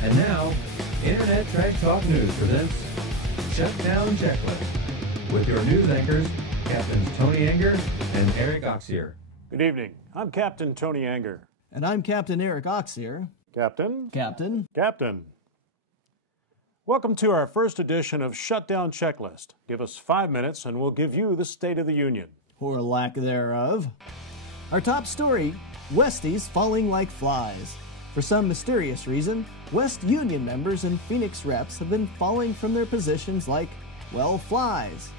And now, Internet Trash Talk News presents Shutdown Checklist with your news anchors, Captains Tony Anger and Eric Oxier. Good evening. I'm Captain Tony Anger. And I'm Captain Eric Oxier. Captain. Captain. Captain. Welcome to our first edition of Shutdown Checklist. Give us 5 minutes and we'll give you the State of the Union. Or lack thereof. Our top story, Westies falling like flies. For some mysterious reason, West Union members and Phoenix reps have been falling from their positions like, well, flies.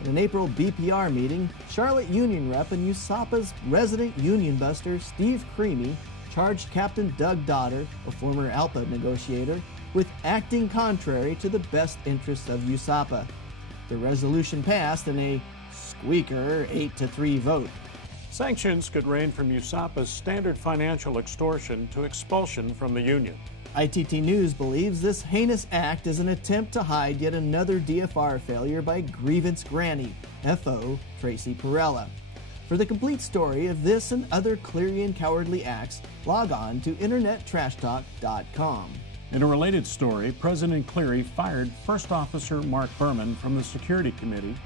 In an April BPR meeting, Charlotte Union rep and USAPA's resident union buster, Steve Creamy, charged Captain Doug Dotter, a former ALPA negotiator, with acting contrary to the best interests of USAPA. The resolution passed in a squeaker 8-3 vote. Sanctions could range from USAPA's standard financial extortion to expulsion from the union. ITT News believes this heinous act is an attempt to hide yet another DFR failure by grievance granny, FO Tracy Perella. For the complete story of this and other Cleary and cowardly acts, log on to internettrashtalk.com. In a related story, President Cleary fired First Officer Mark Berman from the Security Committee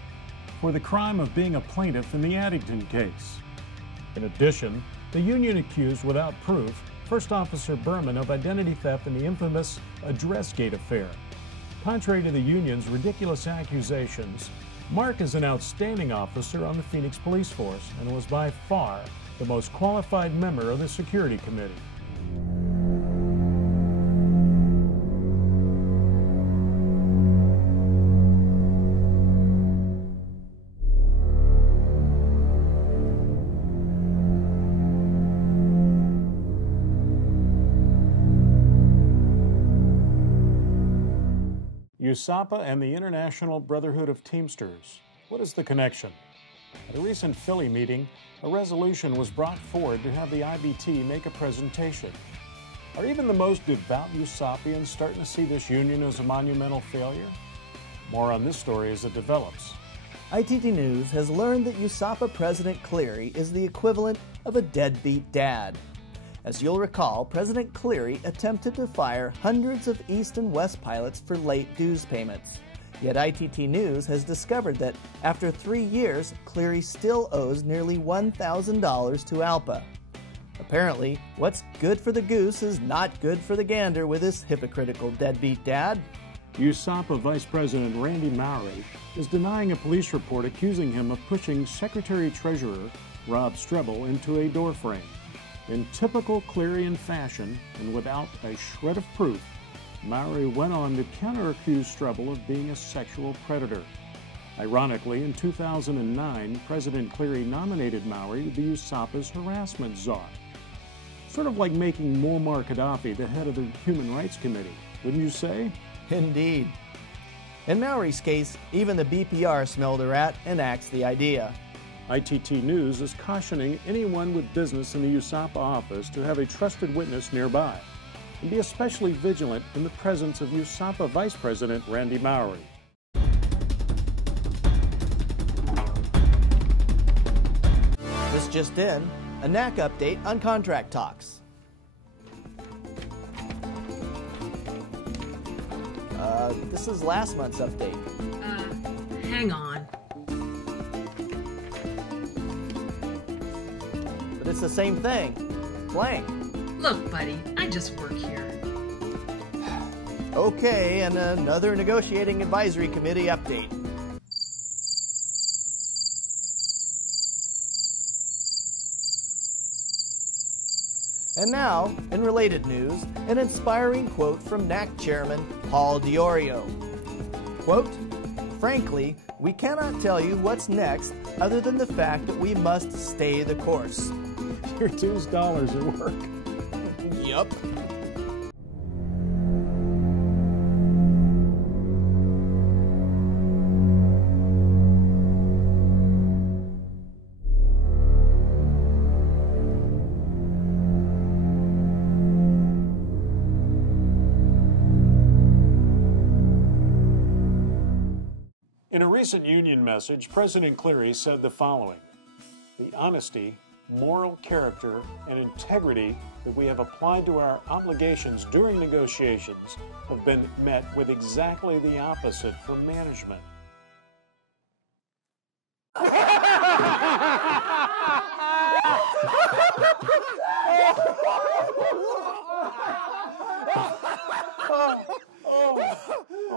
for the crime of being a plaintiff in the Addington case. In addition, the union accused without proof First Officer Berman of identity theft in the infamous Addressgate affair. Contrary to the union's ridiculous accusations, Mark is an outstanding officer on the Phoenix Police Force and was by far the most qualified member of the Security Committee. USAPA and the International Brotherhood of Teamsters. What is the connection? At a recent Philly meeting, a resolution was brought forward to have the IBT make a presentation. Are even the most devout USAPians starting to see this union as a monumental failure? More on this story as it develops. ITT News has learned that USAPA President Cleary is the equivalent of a deadbeat dad. As you'll recall, President Cleary attempted to fire hundreds of East and West pilots for late dues payments. Yet ITT News has discovered that after 3 years, Cleary still owes nearly $1,000 to ALPA. Apparently, what's good for the goose is not good for the gander with this hypocritical deadbeat dad. USAPA Vice President Randy Mowry is denying a police report accusing him of pushing Secretary-Treasurer Rob Strebel into a doorframe. In typical Clearian fashion, and without a shred of proof, Mowry went on to counter-accuse Strebel of being a sexual predator. Ironically, in 2009, President Cleary nominated Mowry to be USAPA's harassment czar. Sort of like making Muammar Gaddafi the head of the Human Rights Committee, wouldn't you say? Indeed. In Mowry's case, even the BPR smelled a rat and axed the idea. ITT News is cautioning anyone with business in the USAPA office to have a trusted witness nearby and be especially vigilant in the presence of USAPA Vice President Randy Mowry. This just in, a NAC update on contract talks. This is last month's update. Hang on. But it's the same thing. Blank. Look, buddy, I just work here. Okay, and another negotiating advisory committee update. And now, in related news, an inspiring quote from NAC Chairman Paul Diorio. Quote, "Frankly, we cannot tell you what's next other than the fact that we must stay the course." Your $2 at work. Yup. In a recent union message, President Cleary said the following: "The honesty moral character and integrity that we have applied to our obligations during negotiations have been met with exactly the opposite from management.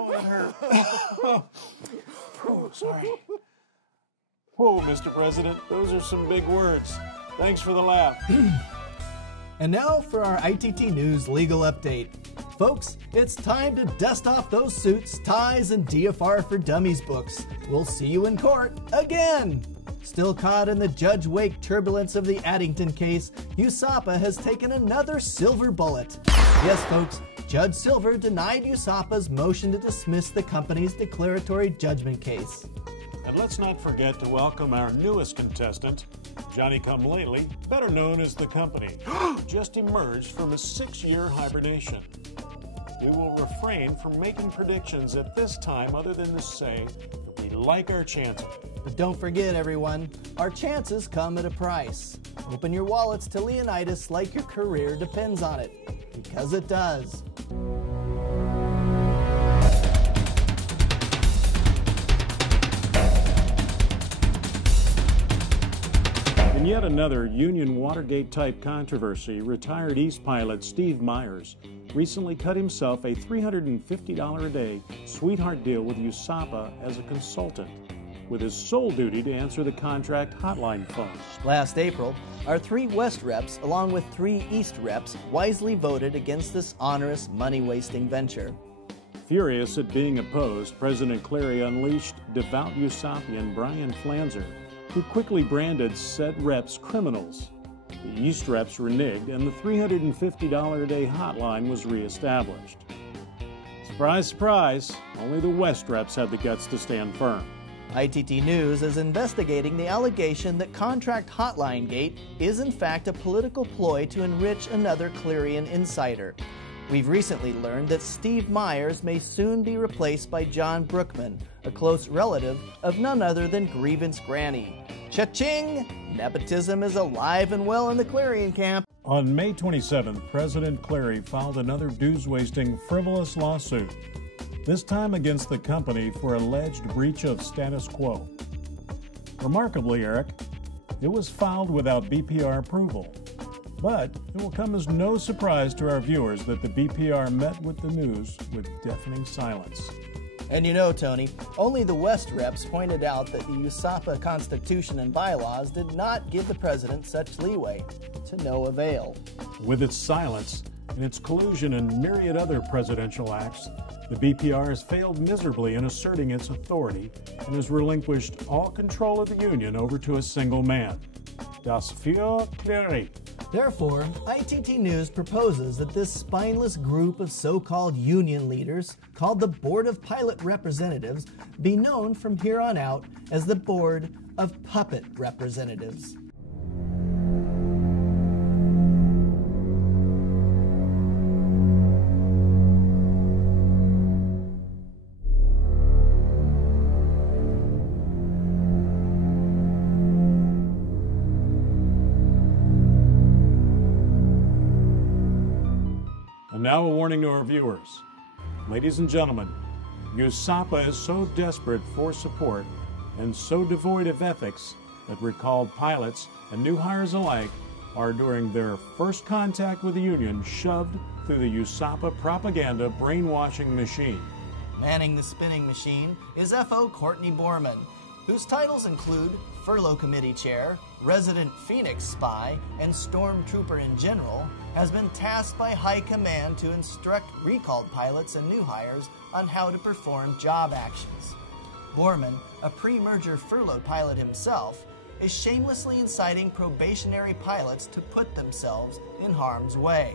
That hurt. Oh, sorry. Whoa, Mr. President, those are some big words. Thanks for the laugh. And now for our ITT News legal update. Folks, it's time to dust off those suits, ties, and DFR for Dummies books. We'll see you in court again. Still caught in the Judge Wake turbulence of the Addington case, USAPA has taken another silver bullet. Yes, folks, Judge Silver denied USAPA's motion to dismiss the company's declaratory judgment case. And let's not forget to welcome our newest contestant, Johnny Come Lately, better known as the company, just emerged from a 6-year hibernation. We will refrain from making predictions at this time other than to say that we like our chances. But don't forget, everyone, our chances come at a price. Open your wallets to Leonidas like your career depends on it, because it does. In yet another Union Watergate-type controversy, retired East pilot Steve Myers recently cut himself a $350 a day sweetheart deal with USAPA as a consultant, with his sole duty to answer the contract hotline phone. Last April, our 3 West reps, along with 3 East reps, wisely voted against this onerous, money-wasting venture. Furious at being opposed, President Clary unleashed devout USAPian Brian Flanzer, who quickly branded said reps criminals. The East reps reneged, and the $350 a day hotline was reestablished. Surprise, surprise, only the West reps had the guts to stand firm. ITT News is investigating the allegation that Contract Hotline Gate is in fact a political ploy to enrich another Clarion insider. We've recently learned that Steve Myers may soon be replaced by John Brookman, a close relative of none other than Grievance Granny. Cha-ching! Nepotism is alive and well in the Clarion camp. On May 27th, President Clary filed another dues-wasting, frivolous lawsuit, this time against the company for alleged breach of status quo. Remarkably, Eric, it was filed without BPR approval. But it will come as no surprise to our viewers that the BPR met with the news with deafening silence. And you know, Tony, only the West reps pointed out that the USAPA Constitution and bylaws did not give the president such leeway, to no avail. With its silence and its collusion in myriad other presidential acts, the BPR has failed miserably in asserting its authority and has relinquished all control of the Union over to a single man, Das für Clary. Therefore, ITT News proposes that this spineless group of so-called union leaders, called the Board of Pilot Representatives, be known from here on out as the Board of Puppet Representatives. Now a warning to our viewers. Ladies and gentlemen, USAPA is so desperate for support and so devoid of ethics that recalled pilots and new hires alike are, during their first contact with the Union, shoved through the USAPA propaganda brainwashing machine. Manning the spinning machine is F.O. Courtney Borman, whose titles include Furlough Committee Chair, Resident Phoenix Spy, and Stormtrooper in General, has been tasked by High Command to instruct recalled pilots and new hires on how to perform job actions. Borman, a pre-merger furloughed pilot himself, is shamelessly inciting probationary pilots to put themselves in harm's way.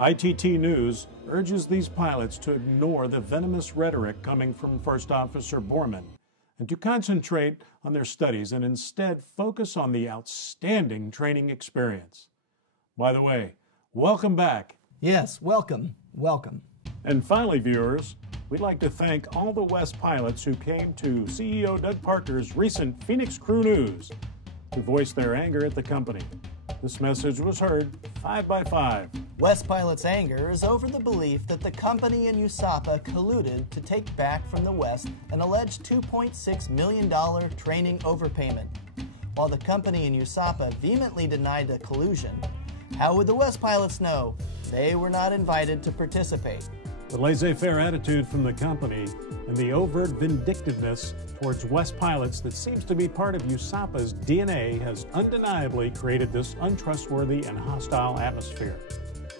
ITT News urges these pilots to ignore the venomous rhetoric coming from First Officer Borman and to concentrate on their studies and instead focus on the outstanding training experience. By the way, welcome back. Yes, welcome, welcome. And finally, viewers, we'd like to thank all the West pilots who came to CEO Doug Parker's recent Phoenix Crew News to voice their anger at the company. This message was heard 5 by 5. West Pilot's anger is over the belief that the company and USAPA colluded to take back from the West an alleged $2.6 million training overpayment. While the company and USAPA vehemently denied the collusion, how would the West Pilots know they were not invited to participate? The laissez-faire attitude from the company and the overt vindictiveness towards West Pilots that seems to be part of USAPA's DNA has undeniably created this untrustworthy and hostile atmosphere.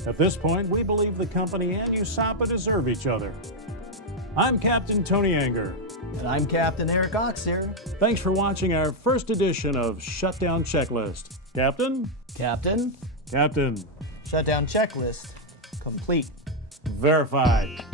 At this point, we believe the company and USAPA deserve each other. I'm Captain Tony Anger. And I'm Captain Eric Oxier. Thanks for watching our first edition of Shutdown Checklist. Captain? Captain? Captain. Shutdown checklist complete. Verified.